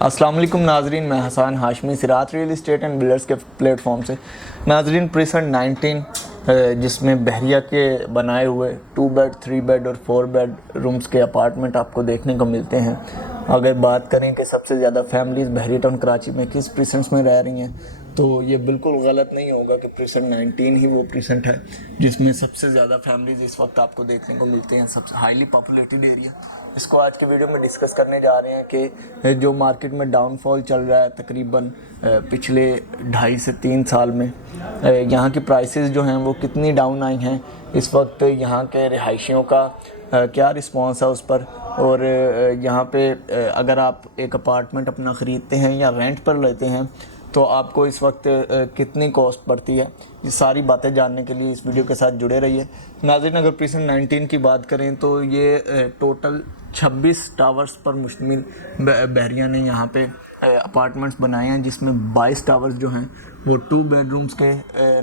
अस्सलाम वालेकुम नाजरीन, मैं हसन हाशमी सिरात रियल इस्टेट एंड बिल्डर्स के प्लेटफॉर्म से। नाजरीन, प्रीसेंट 19 जिसमें बहरिया के बनाए हुए 2 बेड 3 बेड और 4 बेड रूम्स के अपार्टमेंट आपको देखने को मिलते हैं। अगर बात करें कि सबसे ज़्यादा फैमिलीज़ बहरिया टाउन कराची में किस प्रीसेंट्स में रह रही हैं, तो ये बिल्कुल गलत नहीं होगा कि प्रीसेंट 19 ही वो प्रीसेंट है जिसमें सबसे ज़्यादा फैमिलीज़ इस वक्त आपको देखने को मिलते हैं। सबसे हाईली पॉपुलेटेड एरिया, इसको आज के वीडियो में डिस्कस करने जा रहे हैं कि जो मार्केट में डाउनफॉल चल रहा है तकरीबन पिछले 2.5 से 3 साल में, यहाँ की प्राइसेस जो हैं वो कितनी डाउन आई हैं, इस वक्त यहाँ के रिहायशियों का क्या रिस्पांस है उस पर, और यहाँ पे अगर आप एक अपार्टमेंट अपना ख़रीदते हैं या रेंट पर लेते हैं तो आपको इस वक्त कितनी कॉस्ट पड़ती है। ये सारी बातें जानने के लिए इस वीडियो के साथ जुड़े रहिए। नाज़रीन, अगर प्रीसेंट 19 की बात करें तो ये टोटल 26 टावर्स पर मुश्तमिल बहरिया ने यहाँ पे अपार्टमेंट्स बनाए हैं, जिसमें 22 टावर्स जो हैं वो 2 बेडरूम्स के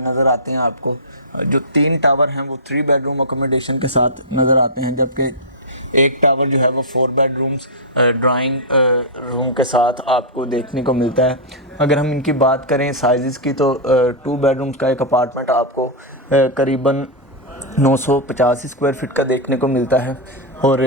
नज़र आते हैं आपको। जो 3 टावर हैं वो 3 बेडरूम अकोमोडेशन के साथ नज़र आते हैं, जबकि एक टावर जो है वो 4 बेडरूम्स ड्राइंग रूम के साथ आपको देखने को मिलता है। अगर हम इनकी बात करें साइज़ की तो 2 बेडरूम्स का एक अपार्टमेंट आपको करीबन 950 स्क्वायर फीट का देखने को मिलता है, और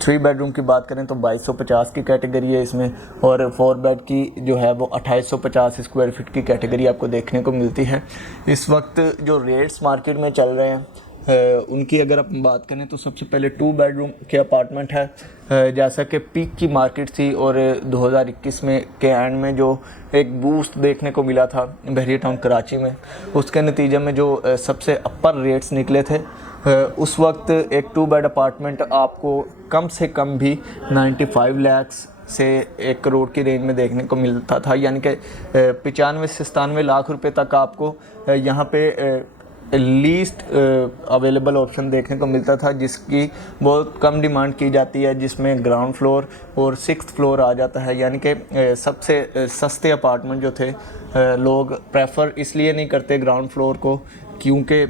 3 बेडरूम की बात करें तो 2250 की कैटेगरी है इसमें, और 4 बेड की जो है वो 2850 स्क्वायर फीट की कैटेगरी आपको देखने को मिलती है। इस वक्त जो रेट्स मार्केट में चल रहे हैं उनकी अगर आप बात करें तो सबसे पहले 2 बेडरूम के अपार्टमेंट है, जैसा कि पीक की मार्केट थी और 2021 में के एंड में जो एक बूस्ट देखने को मिला था बहरिया टाउन कराची में, उसके नतीजे में जो सबसे अपर रेट्स निकले थे, उस वक्त एक 2 बेड अपार्टमेंट आपको कम से कम भी 95 लाख से 1 करोड़ की रेंज में देखने को मिलता था, यानी कि 95 से 97 लाख रुपए तक आपको यहाँ पे लीस्ट अवेलेबल ऑप्शन देखने को मिलता था, जिसकी बहुत कम डिमांड की जाती है, जिसमें ग्राउंड फ्लोर और 6th फ्लोर आ जाता है। यानी कि सबसे सस्ते अपार्टमेंट जो थे लोग प्रेफर इसलिए नहीं करते ग्राउंड फ्लोर को, क्योंकि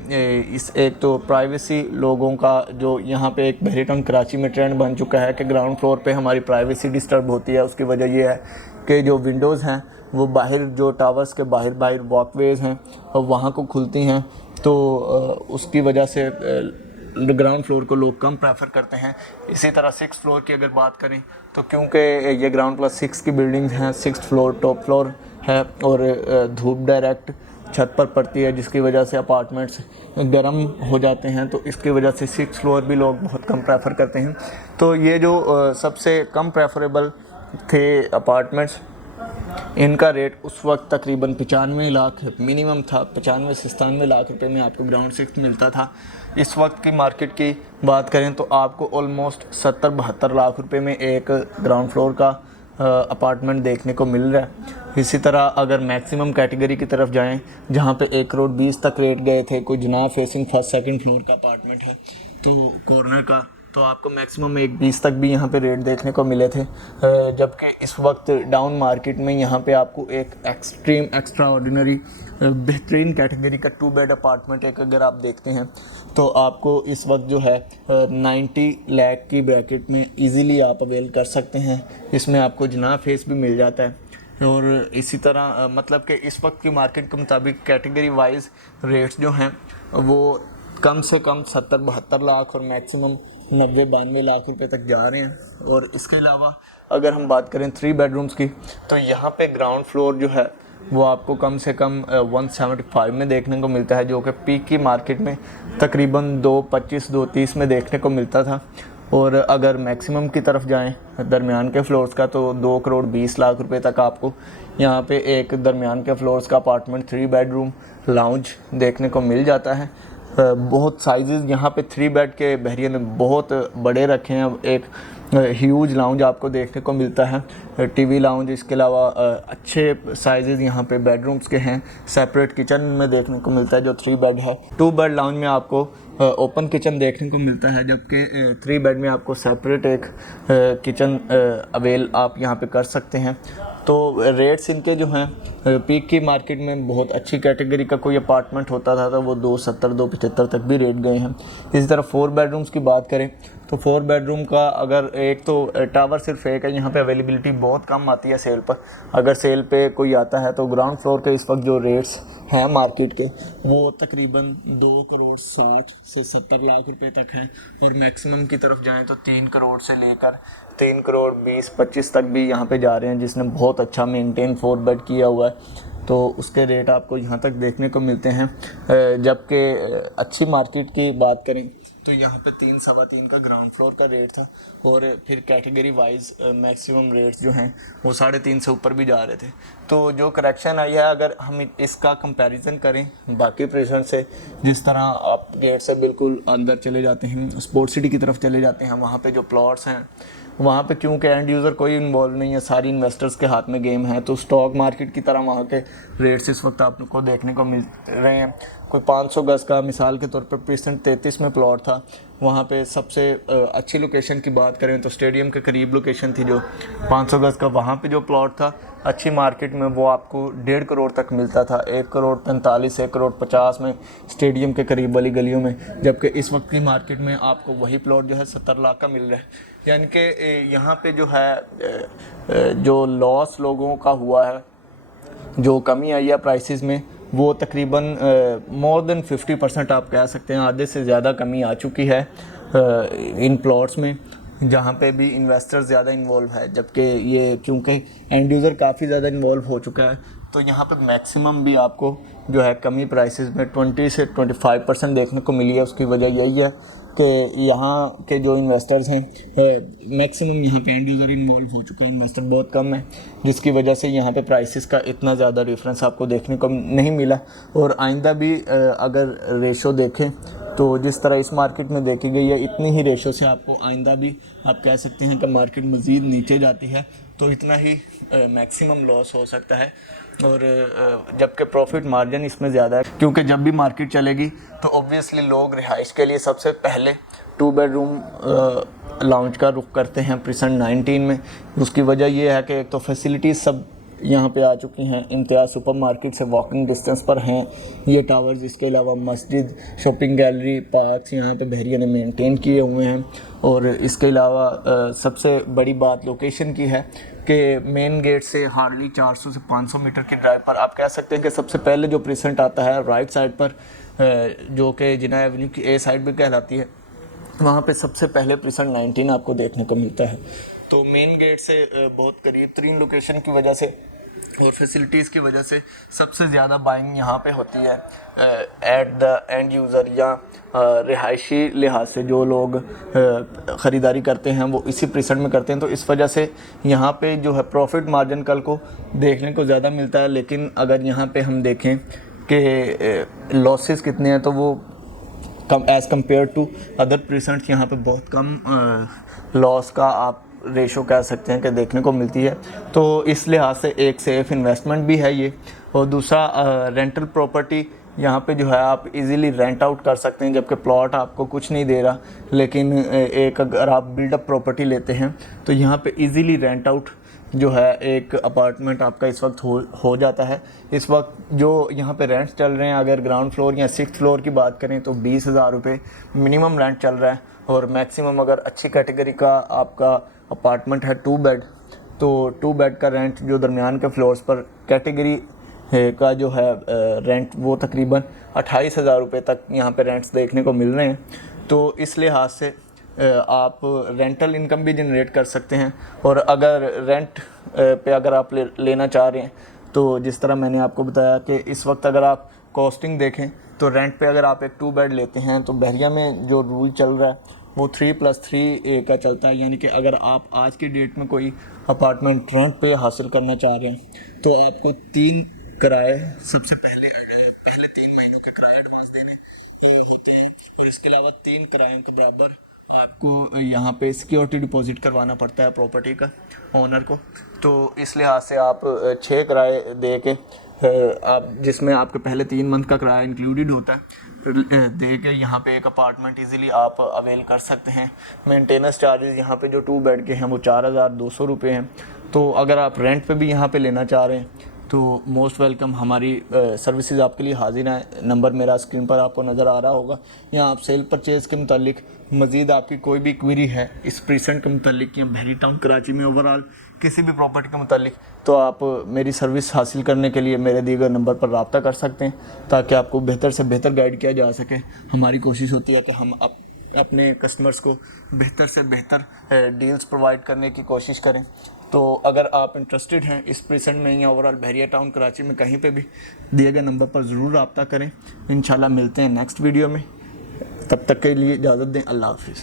इस एक तो प्राइवेसी लोगों का जो यहाँ पे एक बहरिया टाउन कराची में ट्रेंड बन चुका है कि ग्राउंड फ्लोर पे हमारी प्राइवेसी डिस्टर्ब होती है। उसकी वजह ये है कि जो विंडोज़ हैं वो बाहर, जो टावर्स के बाहर वॉकवेज़ हैं वहाँ को खुलती हैं, तो उसकी वजह से ग्राउंड फ्लोर को लोग कम प्रेफर करते हैं। इसी तरह 6th फ्लोर की अगर बात करें तो क्योंकि ये ग्राउंड प्लस 6 की बिल्डिंग्स हैं, 6th फ्लोर टॉप फ्लोर है और धूप डायरेक्ट छत पर पड़ती है, जिसकी वजह से अपार्टमेंट्स गर्म हो जाते हैं, तो इसकी वजह से 6th फ्लोर भी लोग बहुत कम प्रेफर करते हैं। तो ये जो सबसे कम प्रेफरेबल थे अपार्टमेंट्स, इनका रेट उस वक्त तकरीबन 95 लाख मिनिमम था। 95 से 97 लाख रुपए में आपको ग्राउंड 6 मिलता था। इस वक्त की मार्केट की बात करें तो आपको ऑलमोस्ट 70-72 लाख रुपए में एक ग्राउंड फ्लोर का अपार्टमेंट देखने को मिल रहा है। इसी तरह अगर मैक्सिमम कैटेगरी की तरफ जाएं, जहां पे 1 करोड़ 20 तक रेट गए थे, कोई जनाब फेसिंग 1st-2nd फ्लोर का अपार्टमेंट है तो कॉर्नर का, तो आपको मैक्सिमम 1.20 तक भी यहाँ पे रेट देखने को मिले थे। जबकि इस वक्त डाउन मार्केट में यहाँ पे आपको एक एक्सट्रीम एक्स्ट्रा ऑर्डिनरी बेहतरीन कैटेगरी का 2 बेड अपार्टमेंट एक अगर आप देखते हैं तो आपको इस वक्त जो है 90 लाख की ब्रैकेट में इजीली आप अवेल कर सकते हैं। इसमें आपको जना फेस भी मिल जाता है, और इसी तरह मतलब कि इस वक्त की मार्केट के मुताबिक कैटेगरी वाइज रेट्स जो हैं वो कम से कम 70-72 लाख और मैक्सिमम 90-92 लाख रुपए तक जा रहे हैं। और इसके अलावा अगर हम बात करें 3 बेडरूम्स की, तो यहाँ पे ग्राउंड फ्लोर जो है वो आपको कम से कम 175 में देखने को मिलता है, जो कि पीक की मार्केट में तकरीबन 225-230 में देखने को मिलता था। और अगर मैक्सिमम की तरफ जाएं दरमियान के फ्लोर्स का, तो 2 करोड़ 20 लाख रुपए तक आपको यहाँ पे एक दरमियान के फ्लोर्स का अपार्टमेंट 3 बेडरूम लाउंज देखने को मिल जाता है। बहुत साइजेस यहाँ पे 3 बेड के बहरिया ने बहुत बड़े रखे हैं। एक ह्यूज लाउंज आपको देखने को मिलता है, टीवी लाउंज। इसके अलावा अच्छे साइजेस यहाँ पे बेडरूम्स के हैं। सेपरेट किचन में देखने को मिलता है जो 3 बेड है। 2 बेड लाउंज में आपको ओपन किचन देखने को मिलता है, जबकि 3 बेड में आपको सेपरेट एक किचन अवेल आप यहाँ पे कर सकते हैं। तो रेट्स इनके जो हैं पीक की मार्केट में बहुत अच्छी कैटेगरी का कोई अपार्टमेंट होता था तो वो 270-275 तक भी रेट गए हैं। इसी तरह 4 बेडरूम्स की बात करें तो 4 बेडरूम का अगर एक तो टावर सिर्फ एक है, यहाँ पे अवेलेबिलिटी बहुत कम आती है सेल पर। अगर सेल पे कोई आता है तो ग्राउंड फ्लोर के इस वक्त जो रेट्स हैं मार्केट के वो तकरीबन 2 करोड़ 60 से 70 लाख रुपए तक हैं, और मैक्सिमम की तरफ जाएं तो 3 करोड़ से लेकर 3 करोड़ 20-25 तक भी यहाँ पे जा रहे हैं, जिसने बहुत अच्छा मेंटेन 4 बेड किया हुआ है। तो उसके रेट आपको यहाँ तक देखने को मिलते हैं। जबकि अच्छी मार्केट की बात करें तो यहाँ पे 3-3.25 का ग्राउंड फ्लोर का रेट था, और फिर कैटेगरी वाइज मैक्सिमम रेट्स जो हैं वो 3.5 से ऊपर भी जा रहे थे। तो जो करेक्शन आई है, अगर हम इसका कंपैरिजन करें बाकी प्रेशर से, जिस तरह आप गेट से बिल्कुल अंदर चले जाते हैं, स्पोर्ट सिटी की तरफ चले जाते हैं, वहाँ पे जो प्लॉट्स हैं वहाँ पे क्योंकि एंड यूज़र कोई इन्वॉल्व नहीं है, सारी इन्वेस्टर्स के हाथ में गेम है, तो स्टॉक मार्केट की तरह वहाँ के रेट्स इस वक्त आपको देखने को मिल रहे हैं। कोई 500 गज़ का मिसाल के तौर पर प्रीसेंट 33 में प्लॉट था, वहाँ पे सबसे अच्छी लोकेशन की बात करें तो स्टेडियम के करीब लोकेशन थी जो 500 गज़ का, वहाँ पे जो प्लॉट था अच्छी मार्केट में वो आपको 1.5 करोड़ तक मिलता था, 1 करोड़ 45, 1 करोड़ 50 में स्टेडियम के करीब वाली गलियों में। जबकि इस वक्त की मार्केट में आपको वही प्लॉट जो है 70 लाख का मिल रहा है। यानी कि यहाँ पे जो है जो लॉस लोगों का हुआ है, जो कमी आई है प्राइसेस में, वो तकरीबन मोर देन 50% आप कह सकते हैं, आधे से ज़्यादा कमी आ चुकी है इन प्लॉट्स में, जहाँ पे भी इन्वेस्टर्स ज़्यादा इन्वॉल्व है। जबकि ये क्योंकि एंड यूज़र काफ़ी ज़्यादा इन्वॉल्व हो चुका है, तो यहाँ पे मैक्सिमम भी आपको जो है कमी प्राइसेस में 20 से 25% देखने को मिली है। उसकी वजह यही है कि यहाँ के जो इन्वेस्टर्स हैं मैक्सिमम यहाँ पे एंड यूज़र इन्वॉल्व हो चुका है, इन्वेस्टर बहुत कम है, जिसकी वजह से यहाँ पे प्राइसेस का इतना ज़्यादा डिफरेंस आपको देखने को नहीं मिला। और आइंदा भी अगर रेशो देखें तो जिस तरह इस मार्केट में देखी गई है, इतनी ही रेशो से आपको आइंदा भी आप कह सकते हैं कि मार्केट मज़ीद नीचे जाती है तो इतना ही मैक्सिमम लॉस हो सकता है। और जबकि प्रॉफिट मार्जिन इसमें ज़्यादा है, क्योंकि जब भी मार्केट चलेगी तो ऑब्वियसली लोग रिहाइश के लिए सबसे पहले 2 बेडरूम लाउंज का रुख करते हैं प्रीसेंट 19 में। उसकी वजह यह है कि एक तो फैसिलिटीज़ सब यहाँ पे आ चुकी हैं, इम्तियाज़ सुपरमार्केट से वॉकिंग डिस्टेंस पर हैं ये टावर्स। इसके अलावा मस्जिद, शॉपिंग गैलरी, पार्क्स यहाँ पे बहरिया ने मेंटेन किए हुए हैं। और इसके अलावा सबसे बड़ी बात लोकेशन की है कि मेन गेट से हार्डली 400 से 500 मीटर की ड्राइव पर आप कह सकते हैं कि सबसे पहले जो प्रीसेंट आता है राइट साइड पर, जो कि जिना एवेन्यू की ए साइड भी कहलाती है, वहाँ पे सबसे पहले प्रीसेंट 19 आपको देखने को मिलता है। तो मेन गेट से बहुत करीब तरीन लोकेशन की वजह से और फैसिलिटीज़ की वजह से सबसे ज़्यादा बाइंग यहाँ पे होती है एट द एंड यूज़र, या रिहायशी लिहाज से जो लोग ख़रीदारी करते हैं वो इसी प्रीसेंट में करते हैं। तो इस वजह से यहाँ पे जो है प्रॉफिट मार्जिन कल को देखने को ज़्यादा मिलता है। लेकिन अगर यहाँ पे हम देखें कि लॉसेस कितने हैं तो वो कम as compare to other presents यहाँ पे बहुत कम लॉस का आप रेशो कह सकते हैं कि देखने को मिलती है। तो इस लिहाज से एक सेफ़ इन्वेस्टमेंट भी है ये। और दूसरा रेंटल प्रॉपर्टी यहाँ पे जो है आप इजीली रेंट आउट कर सकते हैं, जबकि प्लॉट आपको कुछ नहीं दे रहा। लेकिन एक अगर आप बिल्डअप प्रॉपर्टी लेते हैं तो यहाँ पे इजीली रेंट आउट जो है एक अपार्टमेंट आपका इस वक्त हो जाता है। इस वक्त जो यहाँ पे रेंट्स चल रहे हैं, अगर ग्राउंड फ्लोर या 6th फ्लोर की बात करें तो 20,000 रुपये मिनिमम रेंट चल रहा है। और मैक्सिमम अगर अच्छी कैटेगरी का आपका अपार्टमेंट है 2 बेड, तो 2 बेड का रेंट जो दरमियान के फ्लोर्स पर कैटेगरी का जो है रेंट वो तकरीबन 28,000 रुपये तक यहाँ पे रेंट्स देखने को मिल रहे हैं। तो इस लिहाज से आप रेंटल इनकम भी जनरेट कर सकते हैं। और अगर रेंट पे अगर आप लेना चाह रहे हैं तो जिस तरह मैंने आपको बताया कि इस वक्त अगर आप कॉस्टिंग देखें तो रेंट पे अगर आप एक 2 बेड लेते हैं तो बहरिया में जो रूल चल रहा है वो 3+3 का चलता है। यानी कि अगर आप आज की डेट में कोई अपार्टमेंट रेंट पे हासिल करना चाह रहे हैं तो आपको 3 किराए सबसे पहले 3 महीनों के किराए एडवांस देने होते हैं। और इसके अलावा 3 किरायों के बराबर आपको यहाँ पे सिक्योरिटी डिपॉजिट करवाना पड़ता है प्रॉपर्टी का ओनर को। तो इस लिहाज से आप 6 किराए दे के आप, जिसमें आपके पहले 3 मंथ का किराया इंक्लूडेड होता है, दे के यहाँ पे एक अपार्टमेंट इजीली आप अवेल कर सकते हैं। मेंटेनेंस चार्जेस यहाँ पे जो 2 बेड के हैं वो 4,200 रुपये हैं। तो अगर आप रेंट पे भी यहाँ पे लेना चाह रहे हैं तो मोस्ट वेलकम। हमारी सर्विसेज आपके लिए हाजिर हैं। नंबर मेरा स्क्रीन पर आपको नज़र आ रहा होगा। या आप सेल परचेज़ के मुतालिक मज़ीद आपकी कोई भी क्वेरी है इस प्रीसेंट के मुतालिक या बहरी टाउन कराची में ओवरऑल किसी भी प्रॉपर्टी के मुतालिक, तो आप मेरी सर्विस हासिल करने के लिए मेरे दिए गए नंबर पर रब्ता कर सकते हैं ताकि आपको बेहतर से बेहतर गाइड किया जा सके। हमारी कोशिश होती है कि हम अपने कस्टमर्स को बेहतर से बेहतर डील्स प्रोवाइड करने की कोशिश करें। तो अगर आप इंटरेस्टेड हैं इस प्रेजेंट में या ओवरऑल बहरिया टाउन कराची में कहीं पे भी, दिए गए नंबर पर ज़रूर रब्ता करें। इंशाल्लाह मिलते हैं नेक्स्ट वीडियो में। तब तक के लिए इजाज़त दें। अल्लाह हाफ़िज़।